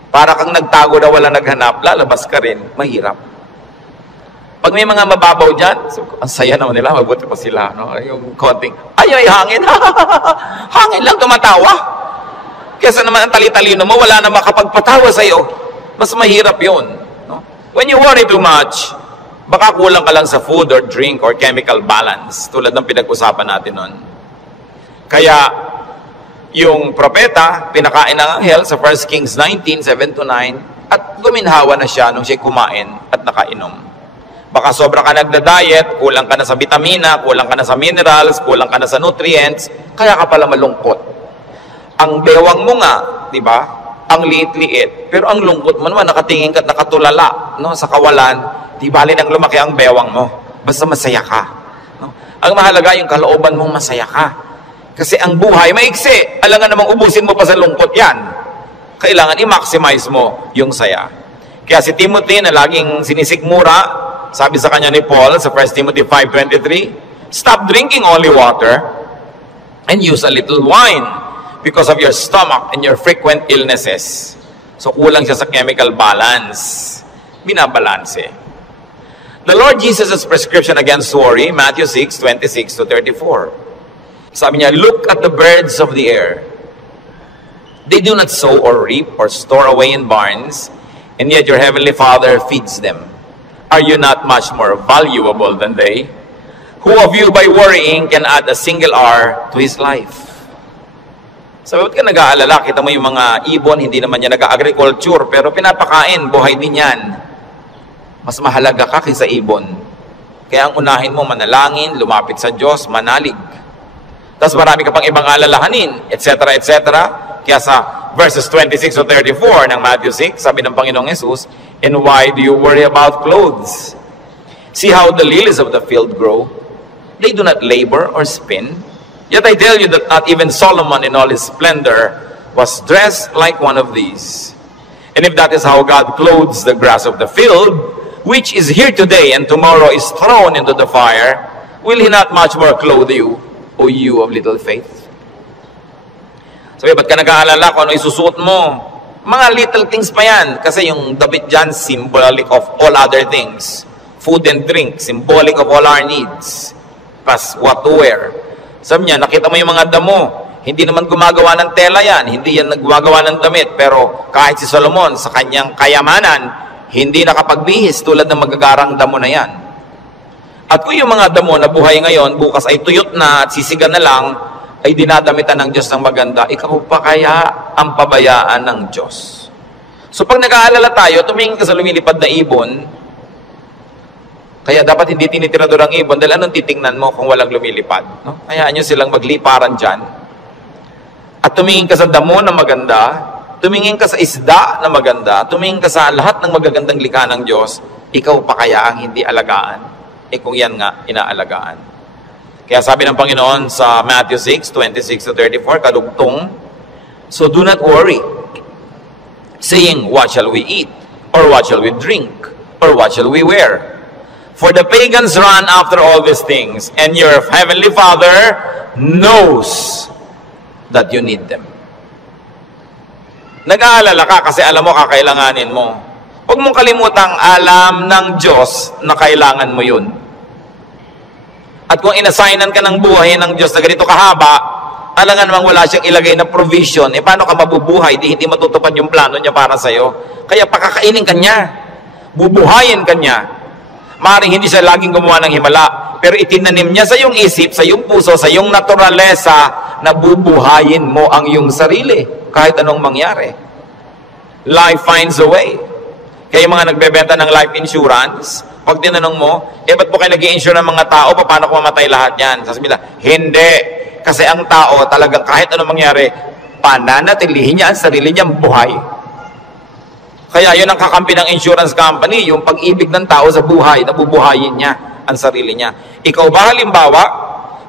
para kang nagtago na wala naghanap, lalabas ka rin, mahirap. Pag may mga mababaw dyan, so, ang saya naman nila, mabuti pa sila. No? Yung konting, ay, hangin. Hangin lang tumatawa. Kesa naman ang tali-talino mo, wala na makapagpatawa sa'yo. Mas mahirap yun. No? When you worry too much, baka kulang ka lang sa food or drink or chemical balance, tulad ng pinag-usapan natin nun. Kaya, yung propeta, pinakain ng anghel sa 1 Kings 19, 7-9, at guminhawa na siya nung siya kumain at nakainom. Baka sobra ka nagda-diet, kulang ka na sa vitamina, kulang ka na sa minerals, kulang ka na sa nutrients, kaya ka pala malungkot. Ang bewang mo nga, di ba? Ang liit-liit, pero ang lungkot mo naman, nakatingin ka at nakatulala, no? Sa kawalan, di bali nang lumaki ang bewang mo. Basta masaya ka. No? Ang mahalaga, yung kalooban mong masaya ka. Kasi ang buhay maiksi. Alangan namang ubusin mo pa sa lungkot yan. Kailangan i-maximize mo yung saya. Kaya si Timothy na laging sinisikmura, sabi sa kanya ni Paul sa 1 Timothy 5:23, stop drinking only water and use a little wine because of your stomach and your frequent illnesses. So kulang siya sa chemical balance. Binabalanse. The Lord Jesus' prescription against worry, Matthew 6:26-34. Sabi niya, look at the birds of the air. They do not sow or reap or store away in barns, and yet your heavenly Father feeds them. Are you not much more valuable than they? Who of you by worrying can add a single hour to his life? Sabi, ba't ka nag-aalala? Kita mo yung mga ibon, hindi naman yan nag-agriculture, pero pinapakain, buhay din yan. Mas mahalaga ka kaysa ibon. Kaya ang unahin mo, manalangin, lumapit sa Diyos, manalig. Tapos marami ka pang ibang alalahanin, etc., etc. Kaya sa verses 26-34 ng Matthew 6, sabi ng Panginoong Jesus, and why do you worry about clothes? See how the lilies of the field grow. They do not labor or spin. Yet I tell you that not even Solomon in all his splendor was dressed like one of these. And if that is how God clothes the grass of the field, which is here today and tomorrow is thrown into the fire, will he not much more clothe you, O you of little faith? Sabi, ba't ka nag-aalala kung ano isusuot mo? Mga little things pa yan. Kasi yung damit dyan, symbolic of all other things. Food and drink, symbolic of all our needs. Plus, what to wear. Sabi niya, nakita mo yung mga damo. Hindi naman gumagawa ng tela yan. Hindi yan naggagawa ng damit. Pero kahit si Solomon, sa kanyang kayamanan, hindi nakapagbihis tulad ng magagarang damo na yan. At kung yung mga damo na buhay ngayon, bukas ay tuyot na at sisigan na lang, ay dinadamitan ng Diyos ng maganda, ikaw pa kaya ang pabayaan ng Diyos? So pag nag-aalala tayo, tumingin ka sa lumilipad na ibon, kaya dapat hindi tinitirador ang ibon, dahil anong titingnan mo kung walang lumilipad? No? Hayaan nyo silang magliparan dyan. At tumingin ka sa damo na maganda, tumingin ka sa isda na maganda, tumingin ka sa lahat ng magagandang likha ng Diyos, ikaw pa kaya ang hindi alagaan? Kung yan nga, inaalagaan. Kaya sabi ng Panginoon sa Matthew 6, 26-34, kadugtong, so do not worry, saying, what shall we eat? Or what shall we drink? Or what shall we wear? For the pagans run after all these things, and your heavenly Father knows that you need them. Nag-aalala ka kasi alam mo kakailanganin mo. Huwag mong kalimutang alam ng Diyos na kailangan mo yun. At kung inassignan ka ng buhay ng Diyos na ganito kahaba, alangan namang wala siyang ilagay na provision, paano ka mabubuhay? Hindi matutupad yung plano niya para sa'yo. Kaya pakakainin ka niya. Bubuhayin ka niya. Maaaring hindi siya laging gumawa ng himala, pero itinanim niya sa iyong isip, sa iyong puso, sa iyong naturalesa, na bubuhayin mo ang iyong sarili, kahit anong mangyari. Life finds a way. Kaya yung mga nagbebenta ng life insurance, pag tinanong mo, ba't po kayo nag-i-insure ng mga tao, paano kung mamatay lahat yan? Sasabihin nila, hindi. Kasi ang tao, talagang kahit anong mangyari, pananatilihin niya ang sarili niyang buhay. Kaya yun ang kakampi ng insurance company, yung pag-ibig ng tao sa buhay, nabubuhayin niya ang sarili niya. Ikaw ba halimbawa,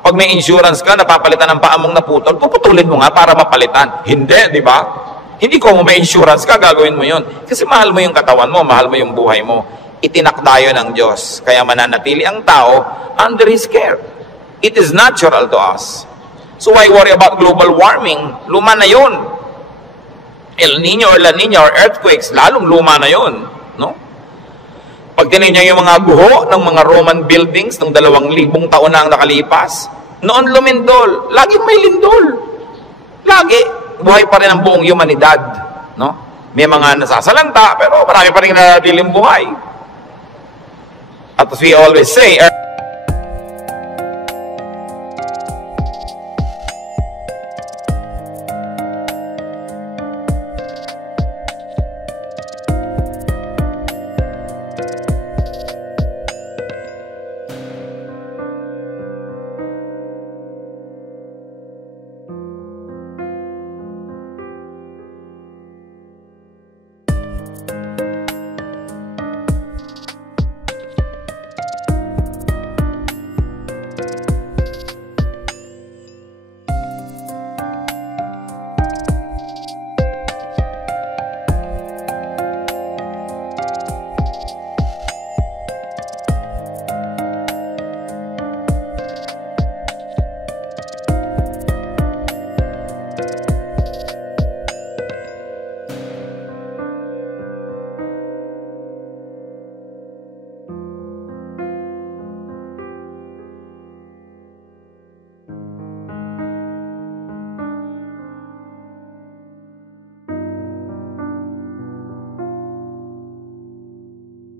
pag may insurance ka, napapalitan ng paa mong naputol, puputulin mo nga para mapalitan. Hindi, di ba? Hindi ko may insurance ka, gagawin mo yun. Kasi mahal mo yung katawan mo, mahal mo yung buhay mo. Itinakda yun ng Diyos. Kaya mananatili ang tao under His care. It is natural to us. So why worry about global warming? Luma na yun. El Nino or La Nina or earthquakes, lalong luma na yun. No? Pag tinignan yung mga guho ng mga Roman buildings ng 2,000 taon na ang nakalipas, noon lumindol. Laging may lindol. Lagi. Buhay pa rin ang buong humanidad. No? May mga nasasalanta, pero marami pa rin nanatiling buhay. At as we always say,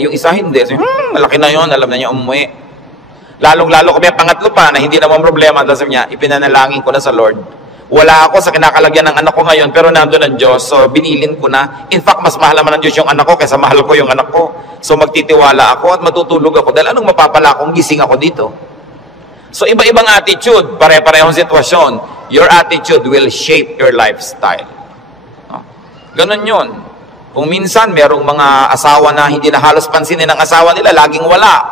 yung isa hindi. So, malaki na yun, alam na niya umuwi. Lalong-lalo kami ang pangatlo pa na hindi naman problema. Sabi niya, ipinanalangin ko na sa Lord. Wala ako sa kinakalagyan ng anak ko ngayon, pero nandun ang Diyos. So, binilin ko na. In fact, mas mahal naman ng Diyos yung anak ko kaysa mahal ko yung anak ko. So, magtitiwala ako at matutulog ako. Dahil anong mapapala kung gising ako dito? So, iba-ibang attitude, pare-parehong sitwasyon. Your attitude will shape your lifestyle. No? Ganon yun. Kung minsan, merong mga asawa na hindi na halos pansinin ng asawa nila, laging wala.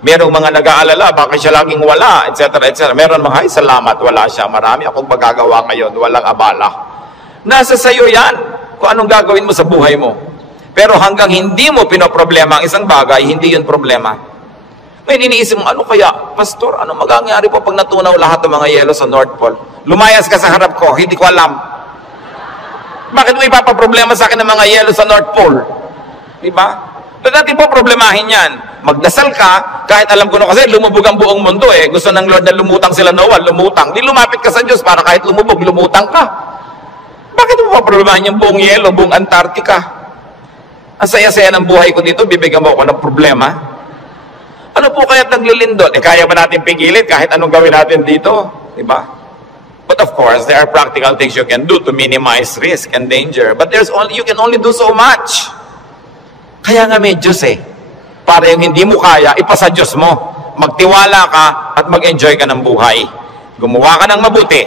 Merong mga nag-aalala, bakit siya laging wala, etc. etc. Meron mga, ay salamat, wala siya. Marami akong magagawa ngayon, walang abala. Nasa sayo yan, kung anong gagawin mo sa buhay mo. Pero hanggang hindi mo pinoproblema ang isang bagay, hindi yun problema. May iniisip mo, ano kaya, Pastor, ano magagangyari po pag natunaw lahat ng mga yelo sa North Pole? Lumayas ka sa harap ko, hindi ko alam. Bakit mo ipapaproblema sa akin ng mga yelo sa North Pole? Diba? Doon natin po problemahin yan. Magdasal ka, kahit alam ko na kasi lumubog ang buong mundo eh. Gusto ng Lord na lumutang sila Noah, lumutang. Di lumapit ka sa Diyos para kahit lumubog, lumutang ka. Bakit mo problemahin yung buong yelo, buong Antarctica? Ang saya-saya ng buhay ko dito, bibigyan mo ako ng problema. Ano po kaya't naglilindol? Kaya ba natin pigilin kahit anong gawin natin dito? Diba? But of course, there are practical things you can do to minimize risk and danger. But you can only do so much. Kaya nga may Diyos eh. Para yung hindi mo kaya, ipasa Diyos mo. Magtiwala ka at mag-enjoy ka ng buhay. Gumawa ka ng mabuti.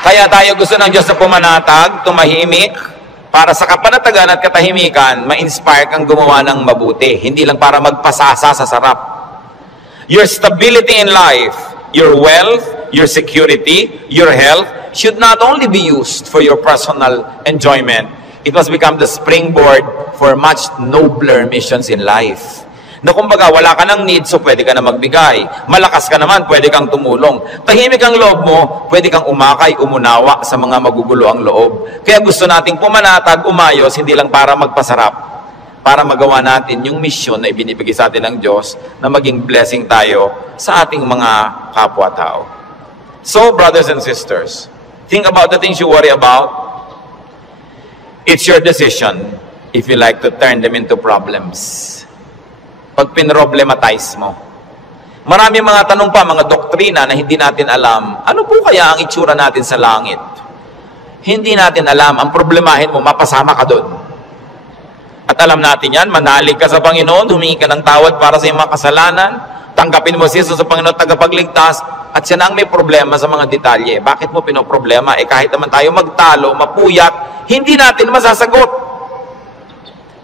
Kaya tayo gusto ng Diyos na pumanatag, tumahimik, para sa kapanatagan at katahimikan, ma-inspire kang gumawa ng mabuti. Hindi lang para magpasasa sa sarap. Your stability in life, your wealth, your security, your health, should not only be used for your personal enjoyment. It must become the springboard for much nobler missions in life. Na kumbaga, wala ka ng need, so pwede ka na magbigay. Malakas ka naman, pwede kang tumulong. Tahimik ang loob mo, pwede kang umakay, umunawa sa mga magugulo ang loob. Kaya gusto nating pumanatag, umayos, hindi lang para magpasarap, para magawa natin yung mission na ibinibigay sa atin ng Diyos, na maging blessing tayo sa ating mga kapwa-tao. So, brothers and sisters, think about the things you worry about. It's your decision if you like to turn them into problems. Pag pinroblematize mo. Marami mga tanong pa, mga doktrina na hindi natin alam. Ano po kaya ang itsura natin sa langit? Hindi natin alam. Ang problemahin mo, mapasama ka doon. At alam natin yan, manalig ka sa Panginoon, humingi ka ng tawad para sa iyong mga kasalanan, tanggapin mo si Jesus sa Panginoon tagapagligtas, at siya na ang may problema sa mga detalye. Bakit mo pinoproblema? Kahit naman tayo magtalo, mapuyat, hindi natin masasagot.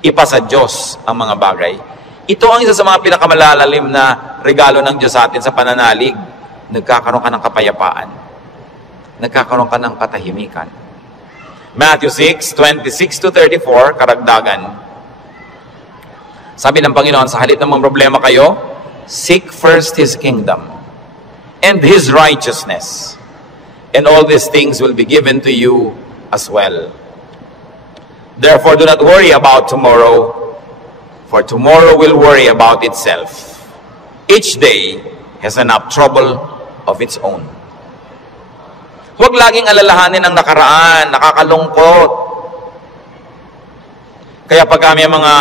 Ipa sa Diyos ang mga bagay. Ito ang isa sa mga pinakamalalalim na regalo ng Diyos sa atin sa pananalig. Nagkakaroon ka ng kapayapaan. Nagkakaroon ka ng katahimikan. Matthew 6:26-34, karagdagan. Sabi ng Panginoon, sa halip ng mga problema kayo, seek first His kingdom and His righteousness, and all these things will be given to you as well. Therefore, do not worry about tomorrow, for tomorrow will worry about itself. Each day has enough trouble of its own. Huwag laging alalahanin ang nakaraan, nakakalungkot. Kaya pag kami mga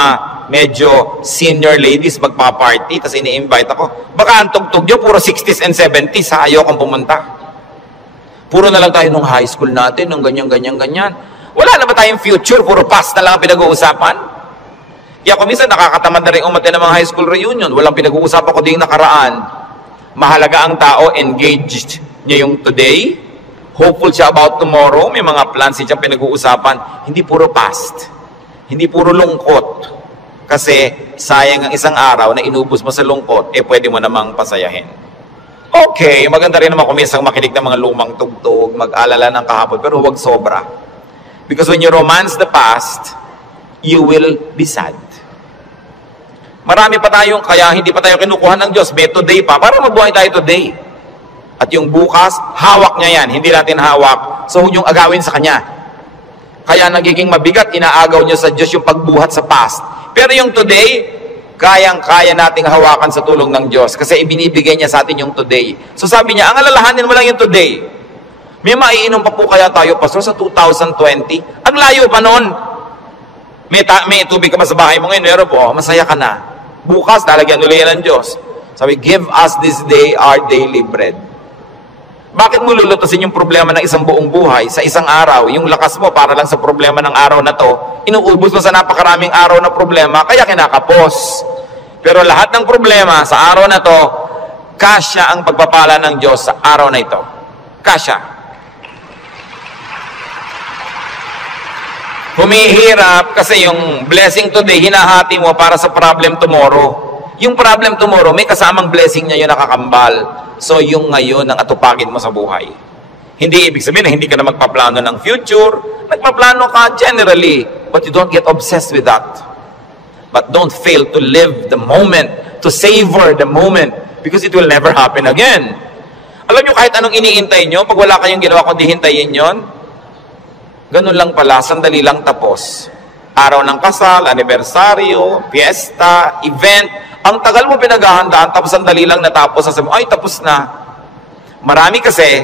medyo senior ladies magpa-party, tapos ini-invite ako, baka ang tugtog nyo, puro 60s and 70s, ayaw kong pumunta. Puro na lang tayo nung high school natin, nung ganyan. Wala na ba tayong future? Puro past na lang ang pinag-uusapan? Kaya kung minsan nakakatamad na rin umaten ng mga high school reunion, walang pinag-uusapan ko din nakaraan. Mahalaga ang tao, engaged niya yung today, hopeful siya about tomorrow, may mga plans siyang pinag-uusapan, hindi puro past, hindi puro lungkot. Kasi sayang ang isang araw na inubos mo sa lungkot, pwede mo namang pasayahin. Okay, maganda rin naman kung minsan makinig ng mga lumang tugtog, mag-alala ng kahapon, pero huwag sobra. Because when you romance the past, you will be sad. Marami pa tayong, kaya hindi pa tayo kinukuha ng Diyos, may today pa, para mabuhay tayo today. At yung bukas, hawak niya yan, hindi natin hawak, so huwag yung agawin sa Kanya. Kaya nagiging mabigat, inaagaw niya sa Diyos yung pagbuhat sa past. Pero yung today, kayang-kaya nating hawakan sa tulong ng Diyos, kasi ibinibigay niya sa atin yung today. So sabi niya, ang alalahanin mo lang yung today. May maiinom pa po kaya tayo, Pastor, sa 2020? Ang layo pa noon. May tubig ka ba sa bahay mo ngayon? Meron po, masaya ka na. Bukas, lalagyan ulit yan ng Diyos. Sabi, give us this day our daily bread. Bakit mo lulutusin yung problema ng isang buong buhay sa isang araw? Yung lakas mo para lang sa problema ng araw na to, inuubos mo sa napakaraming araw na problema, kaya kinakapos. Pero lahat ng problema sa araw na to, kasya ang pagpapala ng Diyos sa araw na ito. Kasya. Humihirap kasi yung blessing today, hinahati mo para sa problem tomorrow. Yung problem tomorrow, may kasamang blessing niya yung nakakambal. So, yung ngayon ang atupagin mo sa buhay. Hindi ibig sabihin na hindi ka na magpaplano ng future. Nagpaplano ka generally, but you don't get obsessed with that. But don't fail to live the moment, to savor the moment, because it will never happen again. Alam nyo, kahit anong iniintay nyo, pag wala kayong ginawa kundi hintayin yon, ganun lang pala, sandali lang tapos. Araw ng kasal, anibersaryo, fiesta, event, ang tagal mo pinaghahandaan, tapos sandali lang natapos, sasabi mo, ay, tapos na. Marami kasi,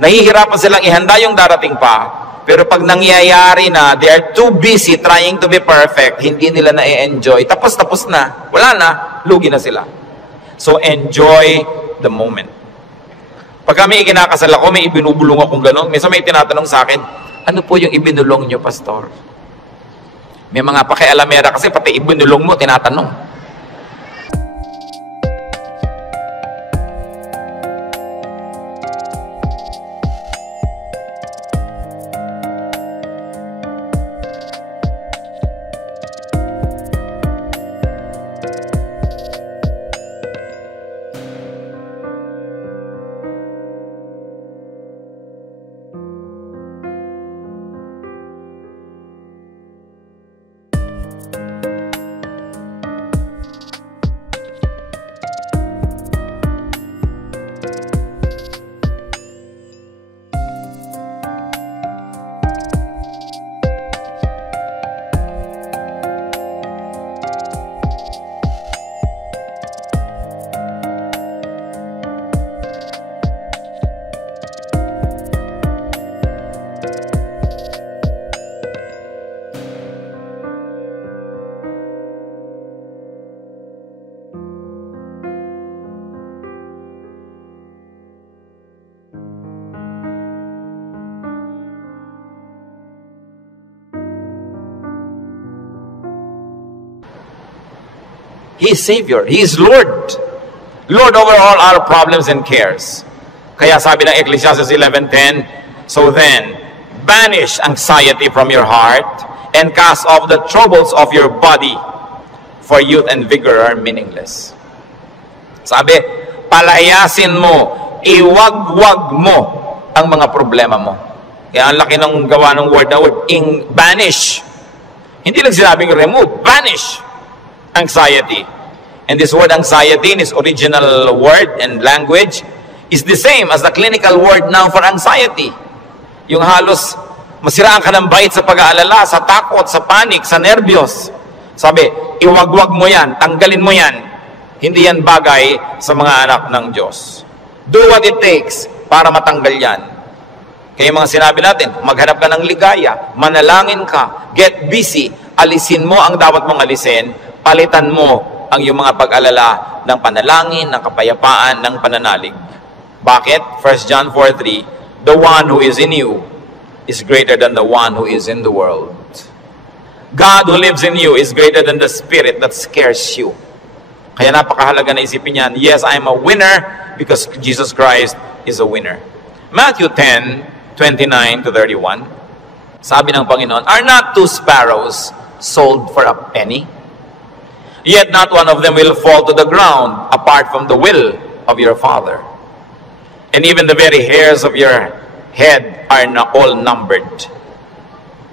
nahihirapan silang ihanda yung darating pa, pero pag nangyayari na, they are too busy trying to be perfect, hindi nila na-enjoy, tapos na, wala na, lugi na sila. So, enjoy the moment. Pag kami ikinakasal ako, may ibinubulong akong gano'n. Minsan may tinatanong sa akin, ano po yung ibinulong nyo, Pastor? May mga pakialamera kasi pati ibinulong mo, tinatanong. He is Savior. He is Lord. Lord over all our problems and cares. Kaya sabi ng Ecclesiastes 11:10, so then, banish anxiety from your heart and cast off the troubles of your body, for youth and vigor are meaningless. Sabi, palayasin mo, iwag-wag mo ang mga problema mo. Kaya ang laki ng gawa ng word na word, banish. Hindi lang sinabing remove, banish anxiety. And this word anxiety in its original word and language is the same as the clinical word now for anxiety. Yung halos masiraan ka ng bait sa pag-aalala, sa takot, sa panic, sa nervyos. Sabi, iwagwag mo yan, tanggalin mo yan. Hindi yan bagay sa mga anak ng Diyos. Do what it takes para matanggal yan. Kaya mga sinabi natin, maghanap ka ng ligaya, manalangin ka, get busy, alisin mo ang dapat mong alisin, palitan mo ang iyong mga pag-alala ng panalangin, ng kapayapaan, ng pananalig. Bakit? 1 John 4:3, the one who is in you is greater than the one who is in the world. God who lives in you is greater than the spirit that scares you. Kaya napakahalaga na isipin yan, yes, I am a winner because Jesus Christ is a winner. Matthew 10:29-31, sabi ng Panginoon, are not 2 sparrows sold for a penny? Yet not one of them will fall to the ground apart from the will of your Father. And even the very hairs of your head are all numbered.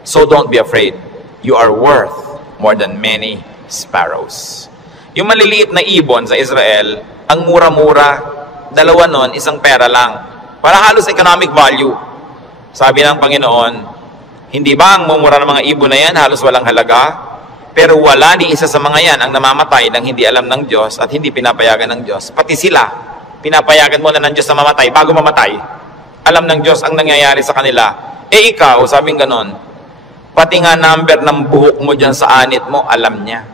So don't be afraid. You are worth more than many sparrows. Yung maliliit na ibon sa Israel, ang mura-mura, dalawa nun, isang pera lang. Para halos economic value. Sabi ng Panginoon, hindi ba ang mumura ng mga ibon na yan halos walang halaga? Pero wala ni isa sa mga yan ang namamatay nang hindi alam ng Diyos at hindi pinapayagan ng Diyos. Pati sila, pinapayagan mo na ng Diyos na mamatay bago mamatay. Alam ng Diyos ang nangyayari sa kanila. Eh ikaw, sabing ganon, pati nga number ng buhok mo dyan sa anit mo, alam niya.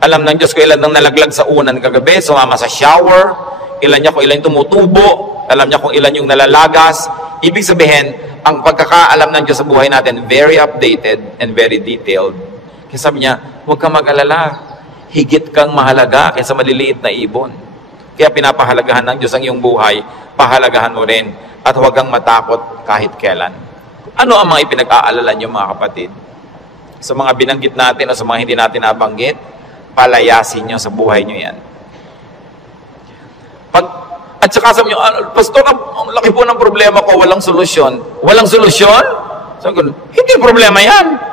Alam ng Diyos kung ilan nang nalaglag sa unan kagabi, sumama sa shower, ilan niya kung ilan tumutubo, alam niya kung ilan yung nalalagas. Ibig sabihin, ang pagkakaalam ng Diyos sa buhay natin, very updated and very detailed. Kaya sabi niya, huwag kang mag-alala. Higit kang mahalaga kaysa maliliit na ibon. Kaya pinapahalagahan ng Diyos ang iyong buhay, pahalagahan mo rin. At huwag kang matakot kahit kailan. Ano ang mga ipinag-aalala niyo mga kapatid? Sa mga binanggit natin o sa mga hindi natin nabanggit, palayasin niyo sa buhay niyo yan. At saka sabi niyo, Pastor, ang laki po ng problema ko, walang solusyon. Walang solusyon? Sabi ko, hindi problema yan.